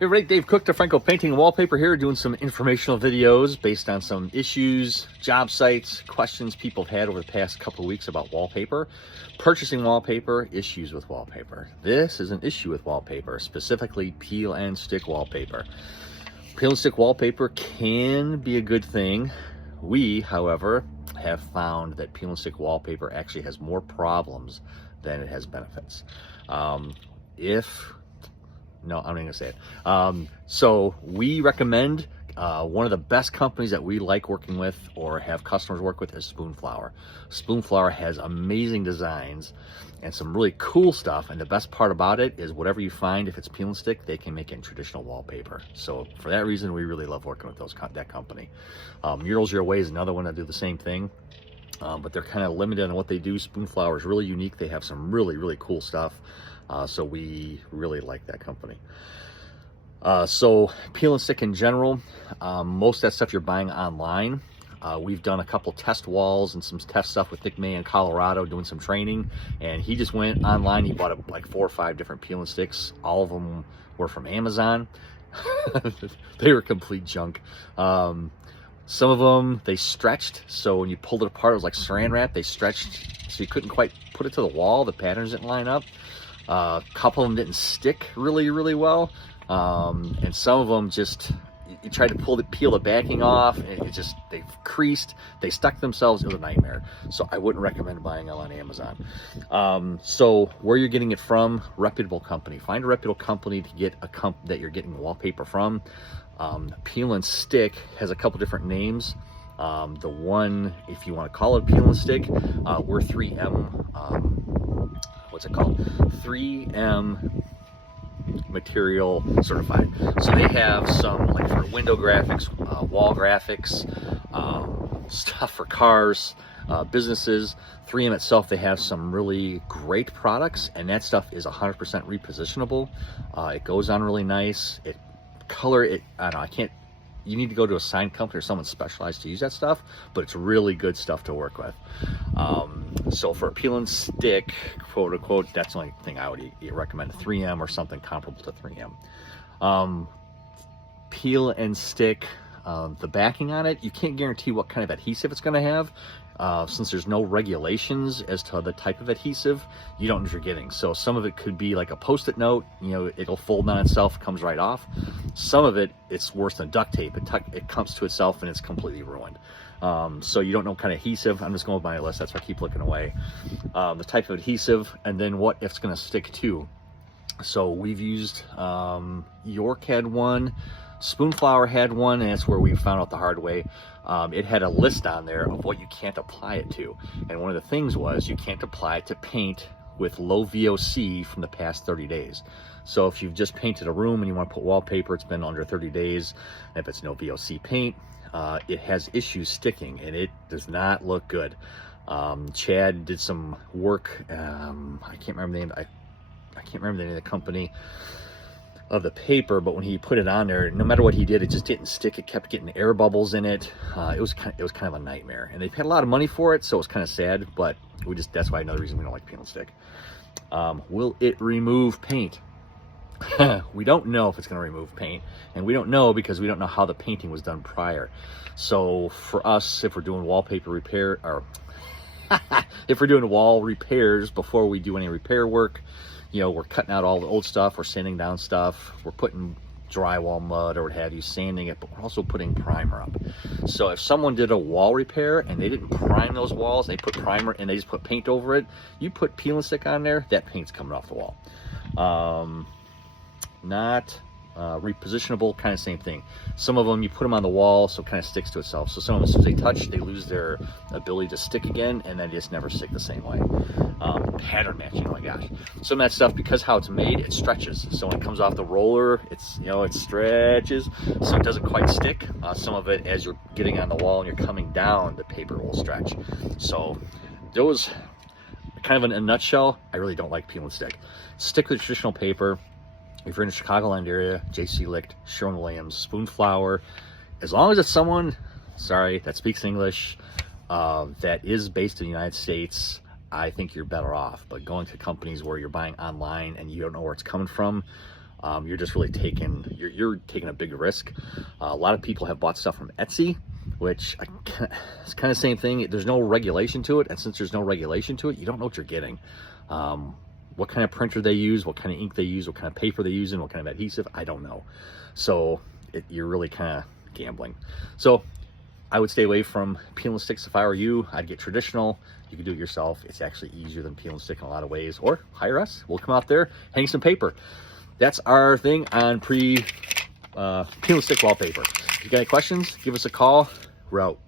Hey everybody, Dave Cook, DeFranco Painting and Wallpaper here, doing some informational videos based on some issues, job sites, questions people have had over the past couple of weeks about wallpaper, purchasing wallpaper, issues with wallpaper. This is an issue with wallpaper, specifically peel and stick wallpaper. Peel and stick wallpaper can be a good thing. We, however, have found that peel and stick wallpaper actually has more problems than it has benefits. No, I'm not gonna say it. So we recommend one of the best companies that we like working with or have customers work with is Spoonflower. Spoonflower has amazing designs and some really cool stuff. And the best part about it is whatever you find, if it's peel and stick, they can make it in traditional wallpaper. So for that reason, we really love working with that company. Murals Your Way is another one that do the same thing. But they're kind of limited on what they do. Spoonflower is really unique. They have some really, really cool stuff. So we really like that company. So peel and stick in general, most of that stuff you're buying online. We've done a couple test walls and some test stuff with Nick May in Colorado doing some training, and he just went online. He bought like 4 or 5 different peel and sticks. All of them were from Amazon. They were complete junk. Some of them, they stretched, so when you pulled it apart, it was like saran wrap. They stretched, so you couldn't quite put it to the wall. The patterns didn't line up. A couple of them didn't stick really, really well. And some of them just, you tried to peel the backing off, and they creased, they stuck themselves. It was a nightmare. So I wouldn't recommend buying it on Amazon. So where you're getting it from, reputable company. Find a reputable company to get that you're getting wallpaper from. Peel and stick has a couple different names. The one, if you want to call it peel and stick, we're 3M, what's it called? 3M material certified. So they have some like for window graphics, wall graphics, stuff for cars, businesses. 3M itself, they have some really great products, and that stuff is 100% repositionable. It goes on really nice. I don't know, you need to go to a sign company or someone specialized to use that stuff, but it's really good stuff to work with. So for a peel and stick, quote unquote, that's the only thing I would recommend, 3M or something comparable to 3M. Peel and stick, the backing on it, you can't guarantee what kind of adhesive it's going to have. Since there's no regulations as to the type of adhesive, you don't know what you're getting. So some of it could be like a post-it note, it'll fold on itself, comes right off. Some of it, it's worse than duct tape. It comes to itself and it's completely ruined. So you don't know what kind of adhesive. I'm just going with my list, that's why I keep looking away. The type of adhesive, and then what it's going to stick to. So we've used, York had one, Spoonflower had one, and that's where we found out the hard way. It had a list on there of what you can't apply it to. And one of the things was you can't apply it to paint with low VOC from the past 30 days. So if you've just painted a room and you want to put wallpaper, it's been under 30 days. If it's no VOC paint, it has issues sticking and it does not look good. Chad did some work. I can't remember the name. I can't remember the name of the company of the paper, but when he put it on there, no matter what he did, it just didn't stick. It kept getting air bubbles in it. It was kind of a nightmare, and they paid a lot of money for it, so it was kind of sad. But that's why another reason we don't like peel and stick. Will it remove paint? We don't know if it's going to remove paint, and we don't know because we don't know how the painting was done prior. So for us, if we're doing wallpaper repair, or if we're doing wall repairs before we do any repair work, we're cutting out all the old stuff, we're sanding down stuff, we're putting drywall mud or what have you, sanding it, but we're also putting primer up. So if someone did a wall repair and they didn't prime those walls, they put primer and they just put paint over it, you put peel and stick on there, that paint's coming off the wall. Not repositionable, kind of same thing. Some of them, you put them on the wall, so it kind of sticks to itself. So some of them, as soon as they touch, they lose their ability to stick again, and they just never stick the same way. Pattern matching, oh my gosh. Some of that stuff, because how it's made, it stretches. So when it comes off the roller, it stretches, so it doesn't quite stick. Some of it, as you're getting on the wall and you're coming down, the paper will stretch. So those, kind of in a nutshell, I really don't like peel and stick. Stick with traditional paper. If you're in the Chicagoland area, J.C. Licht, Sherwin-Williams, Spoonflower, as long as it's someone, that speaks English, that is based in the United States, I think you're better off. But going to companies where you're buying online and you don't know where it's coming from, you're just really you're taking a big risk. A lot of people have bought stuff from Etsy, which it's kind of the same thing. There's no regulation to it, and since there's no regulation to it, you don't know what you're getting. What kind of printer they use, what kind of ink they use, what kind of paper they use, and what kind of adhesive, I don't know. So you're really kind of gambling. So I would stay away from peel and sticks if I were you. I'd get traditional. You can do it yourself. It's actually easier than peel and stick in a lot of ways. Or hire us. We'll come out there, hang some paper. That's our thing on peel and stick wallpaper. If you got any questions, give us a call. We're out.